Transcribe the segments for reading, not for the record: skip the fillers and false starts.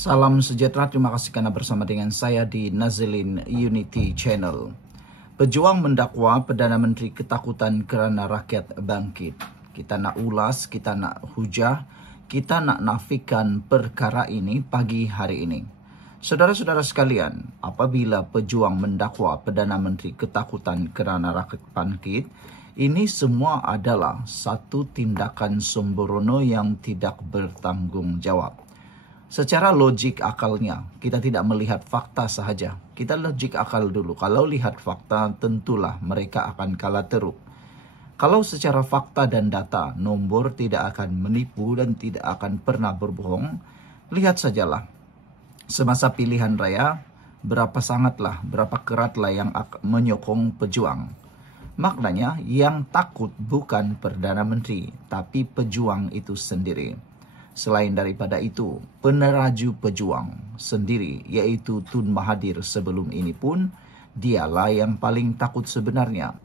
Salam sejahtera, terima kasih karena bersama dengan saya di Nazilin Unity Channel. Pejuang mendakwa Perdana Menteri ketakutan kerana rakyat bangkit. Kita nak ulas, kita nak hujah, kita nak nafikan perkara ini pagi hari ini. Saudara-saudara sekalian, apabila pejuang mendakwa Perdana Menteri ketakutan kerana rakyat bangkit, ini semua adalah satu tindakan sembrono yang tidak bertanggungjawab. Secara logik akalnya, kita tidak melihat fakta sahaja. Kita logik akal dulu. Kalau lihat fakta, tentulah mereka akan kalah teruk. Kalau secara fakta dan data, nombor tidak akan menipu dan tidak akan pernah berbohong. Lihat sajalah, semasa pilihan raya, berapa keratlah yang menyokong pejuang. Maknanya, yang takut bukan Perdana Menteri, tapi pejuang itu sendiri. Selain daripada itu, peneraju pejuang sendiri, yaitu Tun Mahathir sebelum ini pun, dialah yang paling takut sebenarnya.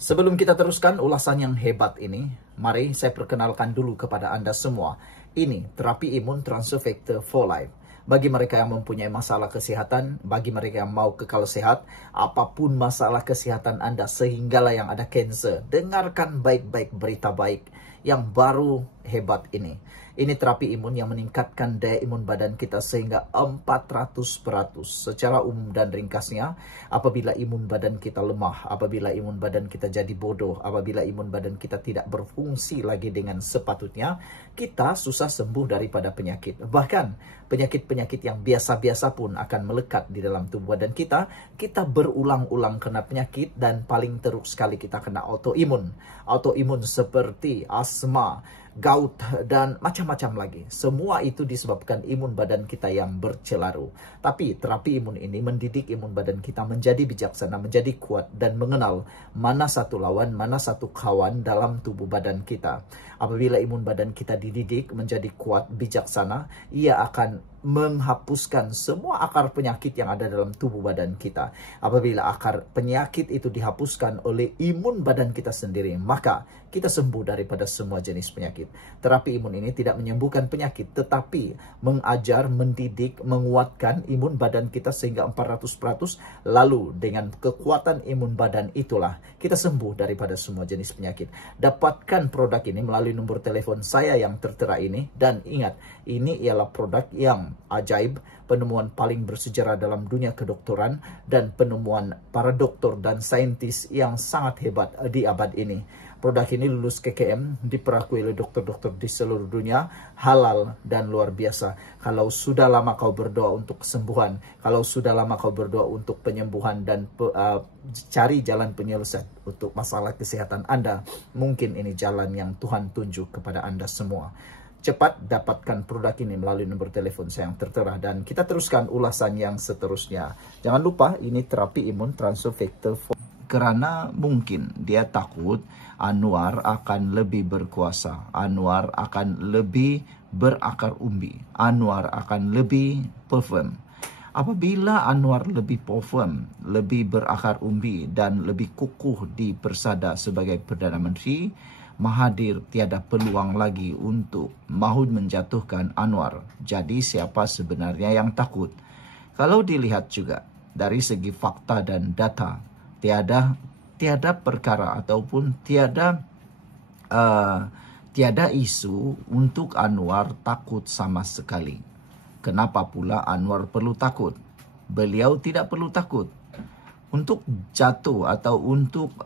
Sebelum kita teruskan ulasan yang hebat ini, mari saya perkenalkan dulu kepada Anda semua. Ini terapi imun transfer factor for life. Bagi mereka yang mempunyai masalah kesehatan, bagi mereka yang mau kekal sehat, apapun masalah kesehatan Anda, sehinggalah yang ada kanser, dengarkan baik-baik berita baik yang baru hebat ini. Ini terapi imun yang meningkatkan daya imun badan kita sehingga 400%. Secara umum dan ringkasnya, apabila imun badan kita lemah, apabila imun badan kita jadi bodoh, apabila imun badan kita tidak berfungsi lagi dengan sepatutnya, kita susah sembuh daripada penyakit. Bahkan penyakit-penyakit yang biasa-biasa pun akan melekat di dalam tubuh badan kita. Kita berulang-ulang kena penyakit dan paling teruk sekali kita kena autoimun. Autoimun seperti asma, gout, dan macam-macam lagi. Semua itu disebabkan imun badan kita yang bercelaru. Tapi terapi imun ini mendidik imun badan kita menjadi bijaksana, menjadi kuat, dan mengenal mana satu lawan, mana satu kawan dalam tubuh badan kita. Apabila imun badan kita dididik menjadi kuat, bijaksana, ia akan menghapuskan semua akar penyakit yang ada dalam tubuh badan kita. Apabila akar penyakit itu dihapuskan oleh imun badan kita sendiri, maka kita sembuh daripada semua jenis penyakit. Terapi imun ini tidak menyembuhkan penyakit, tetapi mengajar, mendidik, menguatkan imun badan kita sehingga 400%. Lalu dengan kekuatan imun badan itulah kita sembuh daripada semua jenis penyakit. Dapatkan produk ini melalui nomor telepon saya yang tertera ini. Dan ingat, ini ialah produk yang ajaib, penemuan paling bersejarah dalam dunia kedokteran, dan penemuan para doktor dan saintis yang sangat hebat di abad ini. Produk ini lulus KKM, diperakui oleh dokter-dokter di seluruh dunia, halal dan luar biasa. Kalau sudah lama kau berdoa untuk kesembuhan, kalau sudah lama kau berdoa untuk penyembuhan dan cari jalan penyelesaian untuk masalah kesehatan Anda, mungkin ini jalan yang Tuhan tunjuk kepada Anda semua. Cepat dapatkan produk ini melalui nomor telepon saya yang tertera, dan kita teruskan ulasan yang seterusnya. Jangan lupa, ini terapi imun transfer factor kerana mungkin dia takut Anwar akan lebih berkuasa, Anwar akan lebih berakar umbi, Anwar akan lebih perform. Apabila Anwar lebih perform, lebih berakar umbi dan lebih kukuh di persada sebagai Perdana Menteri, Mahathir tiada peluang lagi untuk mahu menjatuhkan Anwar. Jadi siapa sebenarnya yang takut? Kalau dilihat juga dari segi fakta dan data, tiada perkara ataupun tiada isu untuk Anwar takut sama sekali. Kenapa pula Anwar perlu takut? Beliau tidak perlu takut. Untuk jatuh atau untuk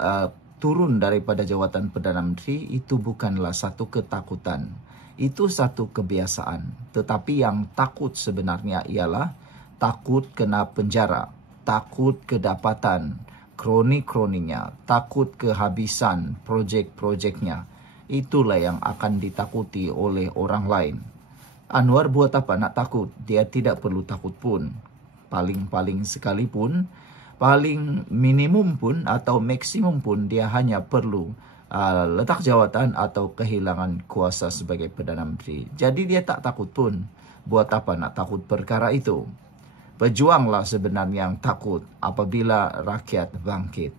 turun daripada jawatan Perdana Menteri itu bukanlah satu ketakutan. Itu satu kebiasaan. Tetapi yang takut sebenarnya ialah takut kena penjara, takut kedapatan kroni-kroninya, takut kehabisan projek-projeknya. Itulah yang akan ditakuti oleh orang lain. Anwar buat apa nak takut? Dia tidak perlu takut pun. Paling-paling sekalipun, paling minimum pun atau maksimum pun, dia hanya perlu letak jawatan atau kehilangan kuasa sebagai Perdana Menteri. Jadi dia tak takut pun. Buat apa nak takut perkara itu? Pejuanglah sebenarnya yang takut apabila rakyat bangkit.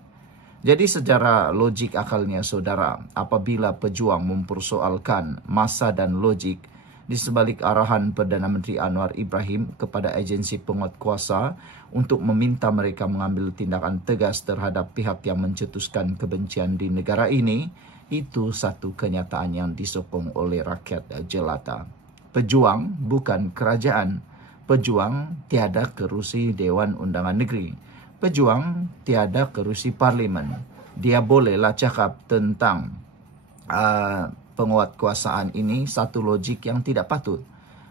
Jadi secara logik akalnya saudara, apabila pejuang mempersoalkan masa dan logik, di sebalik arahan Perdana Menteri Anwar Ibrahim kepada agensi penguat kuasa untuk meminta mereka mengambil tindakan tegas terhadap pihak yang mencetuskan kebencian di negara ini, itu satu kenyataan yang disokong oleh rakyat jelata. Pejuang bukan kerajaan. Pejuang tiada kerusi Dewan Undangan Negeri. Pejuang tiada kerusi Parlimen. Dia bolehlah cakap tentang penguatkuasaan ini satu logik yang tidak patut.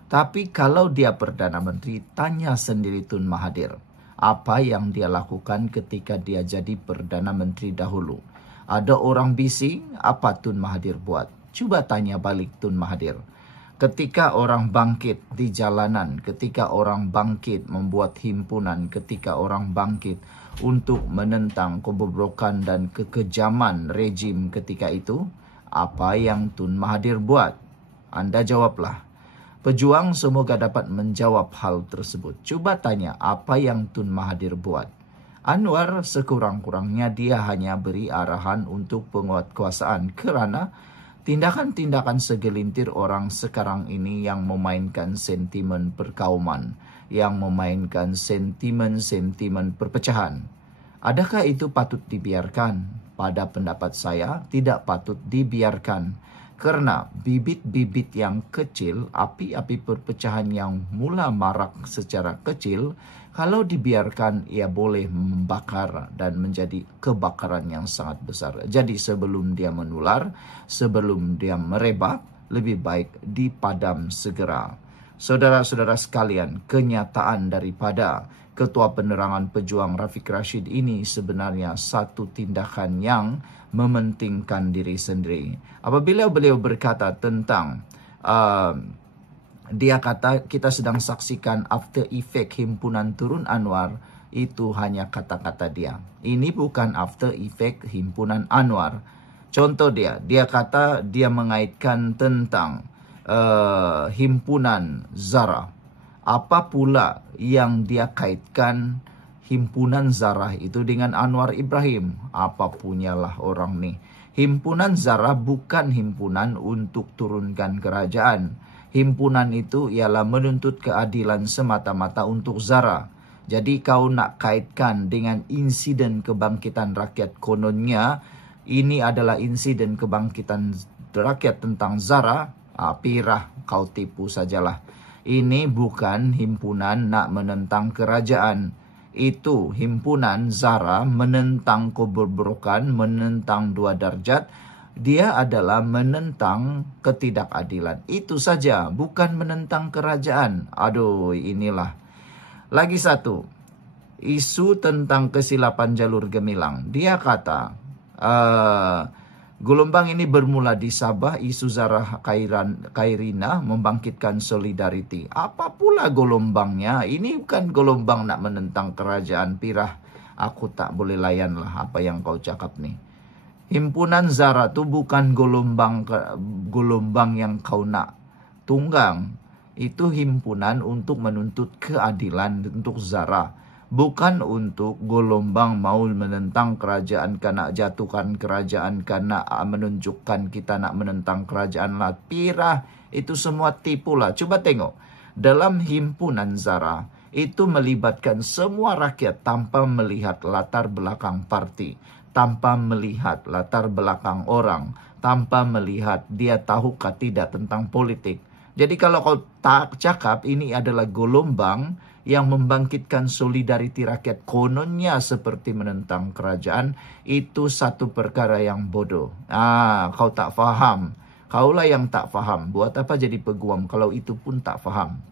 Tapi kalau dia Perdana Menteri, tanya sendiri Tun Mahathir. Apa yang dia lakukan ketika dia jadi Perdana Menteri dahulu? Ada orang bising, apa Tun Mahathir buat? Cuba tanya balik Tun Mahathir. Ketika orang bangkit di jalanan, ketika orang bangkit membuat himpunan, ketika orang bangkit untuk menentang kebobrokan dan kekejaman rejim ketika itu, apa yang Tun Mahathir buat? Anda jawablah. Pejuang semoga dapat menjawab hal tersebut. Coba tanya apa yang Tun Mahathir buat. Anwar sekurang-kurangnya dia hanya beri arahan untuk penguatkuasaan kerana tindakan-tindakan segelintir orang sekarang ini yang memainkan sentimen perkauman, yang memainkan sentimen-sentimen perpecahan. Adakah itu patut dibiarkan? Pada pendapat saya, tidak patut dibiarkan. Karena bibit-bibit yang kecil, api-api perpecahan yang mula marak secara kecil, kalau dibiarkan ia boleh membakar dan menjadi kebakaran yang sangat besar. Jadi sebelum dia menular, sebelum dia merebak, lebih baik dipadam segera. Saudara-saudara sekalian, kenyataan daripada Ketua Penerangan Pejuang Rafiq Rashid ini sebenarnya satu tindakan yang mementingkan diri sendiri. Apabila beliau berkata tentang dia kata kita sedang saksikan after effect himpunan turun Anwar, itu hanya kata-kata dia. Ini bukan after effect himpunan Anwar. Contoh dia kata dia mengaitkan tentang himpunan Zara. Apa pula yang dia kaitkan himpunan Zara itu dengan Anwar Ibrahim? Apa punyalah orang ni. Himpunan Zara bukan himpunan untuk turunkan kerajaan. Himpunan itu ialah menuntut keadilan semata-mata untuk Zara. Jadi kau nak kaitkan dengan insiden kebangkitan rakyat kononnya, ini adalah insiden kebangkitan rakyat tentang Zara, pirah kau tipu sajalah. Ini bukan himpunan nak menentang kerajaan. Itu himpunan Zara menentang kebobrokan, menentang 2 darjat. Dia adalah menentang ketidakadilan. Itu saja, bukan menentang kerajaan. Aduh, inilah. Lagi satu, isu tentang kesilapan jalur gemilang. Dia kata, gelombang ini bermula di Sabah, isu Zara Khairina membangkitkan solidariti. Apa pula gelombangnya? Ini bukan gelombang nak menentang kerajaan, pirah. Aku tak boleh layan lah apa yang kau cakap nih. Himpunan Zara tu bukan gelombang yang kau nak tunggang. Itu himpunan untuk menuntut keadilan untuk Zara. Bukan untuk gelombang mau menentang kerajaan, karena jatuhkan kerajaan, karena menunjukkan kita nak menentang kerajaan lah. Pirah, itu semua tipu lah. Coba tengok, dalam himpunan Zara, itu melibatkan semua rakyat tanpa melihat latar belakang parti, tanpa melihat latar belakang orang, tanpa melihat dia tahukah tidak tentang politik. Jadi kalau kau tak cakap ini adalah gelombang yang membangkitkan solidariti rakyat kononnya seperti menentang kerajaan, itu satu perkara yang bodoh. Kau tak faham. Kaulah yang tak faham. Buat apa jadi peguam kalau itu pun tak faham.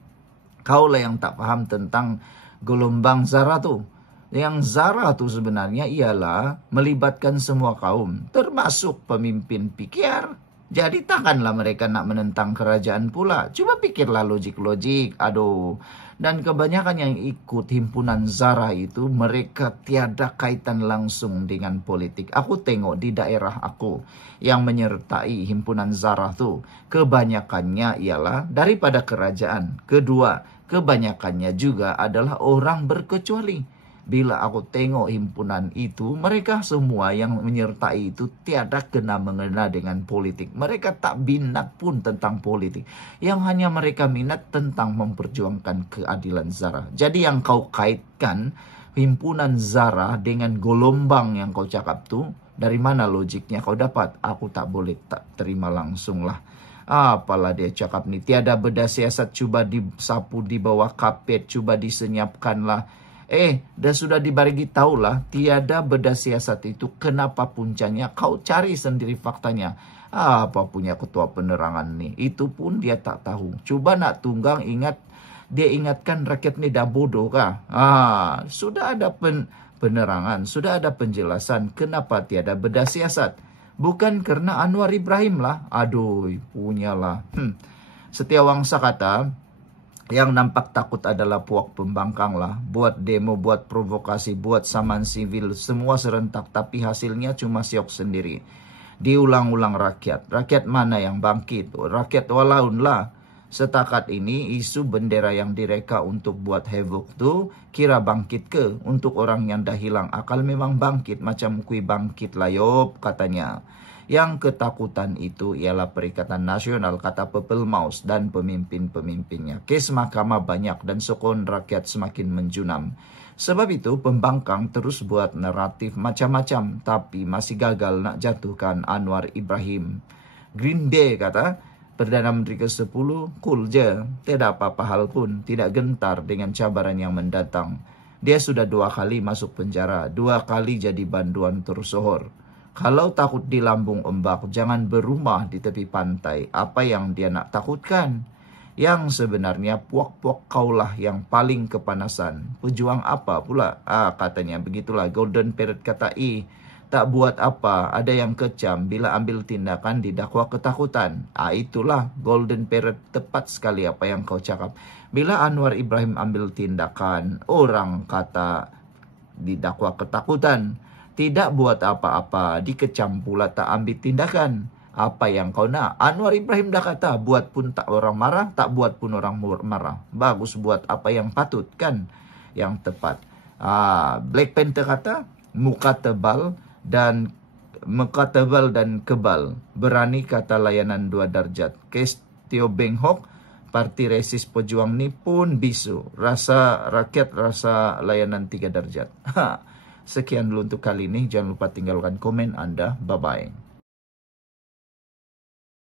Kaulah yang tak faham tentang gelombang Zara tu. Yang Zara tu sebenarnya ialah melibatkan semua kaum, termasuk pemimpin PKR. Jadi takkanlah mereka nak menentang kerajaan pula. Cuba pikirlah logik-logik. Aduh. Dan kebanyakan yang ikut himpunan Zara itu, mereka tiada kaitan langsung dengan politik. Aku tengok di daerah aku yang menyertai himpunan Zara tu, kebanyakannya ialah daripada kerajaan. Kedua, kebanyakannya juga adalah orang berkecuali. Bila aku tengok himpunan itu, mereka semua yang menyertai itu tiada kena mengena dengan politik. Mereka tak minat pun tentang politik. Yang hanya mereka minat tentang memperjuangkan keadilan Zara. Jadi yang kau kaitkan himpunan Zara dengan gelombang yang kau cakap tu, dari mana logiknya kau dapat? Aku tak boleh tak terima langsung lah. Apalah dia cakap ni, tiada beda siasat, cuba disapu di bawah kapet, cuba disenyapkan lah. Dah sudah dibagi tahu lah, tiada beda siasat itu. Kenapa puncanya? Kau cari sendiri faktanya. Apa punya ketua penerangan ni? Itu pun dia tak tahu. Coba nak tunggang dia ingatkan rakyat ni dah bodoh kah? Sudah ada penerangan, sudah ada penjelasan. Kenapa tiada beda siasat? Bukan karena Anwar Ibrahim lah. Aduh, punyalah. Setiawangsa kata, yang nampak takut adalah puak pembangkang lah. Buat demo, buat provokasi, buat saman sivil, semua serentak. Tapi hasilnya cuma siok sendiri. Diulang-ulang rakyat. Rakyat mana yang bangkit? Rakyat walaun lah. Setakat ini isu bendera yang direka untuk buat havoc tu kira bangkit ke? Untuk orang yang dah hilang akal memang bangkit. Macam kui bangkit lah yop katanya. Yang ketakutan itu ialah Perikatan Nasional, kata Pepel Maus dan pemimpin-pemimpinnya. Kes mahkamah banyak dan sokon rakyat semakin menjunam. Sebab itu pembangkang terus buat naratif macam-macam tapi masih gagal nak jatuhkan Anwar Ibrahim. Green Bay kata, Perdana Menteri ke-10 cool je, tidak apa-apa hal pun, tidak gentar dengan cabaran yang mendatang. Dia sudah 2 kali masuk penjara, 2 kali jadi banduan tersohor. Kalau takut di lambung ombak, jangan berumah di tepi pantai. Apa yang dia nak takutkan? Yang sebenarnya puak-puak kaulah yang paling kepanasan. Pejuang apa pula? Katanya begitulah golden period kata tak buat apa, ada yang kecam bila ambil tindakan didakwa ketakutan. Itulah golden period, tepat sekali apa yang kau cakap. Bila Anwar Ibrahim ambil tindakan, orang kata didakwa ketakutan. Tidak buat apa-apa, dikecam pula tak ambil tindakan. Apa yang kau nak? Anwar Ibrahim dah kata, buat pun tak orang marah, tak buat pun orang marah. Bagus buat apa yang patut kan? Yang tepat. Black Panther kata, muka tebal dan kebal. Berani kata layanan 2 darjat. Kes Teo Beng Hok, parti resis pejuang ni pun bisu. Rasa rakyat, rasa layanan 3 darjat. Sekian dulu untuk kali ini. Jangan lupa tinggalkan komen Anda. Bye-bye.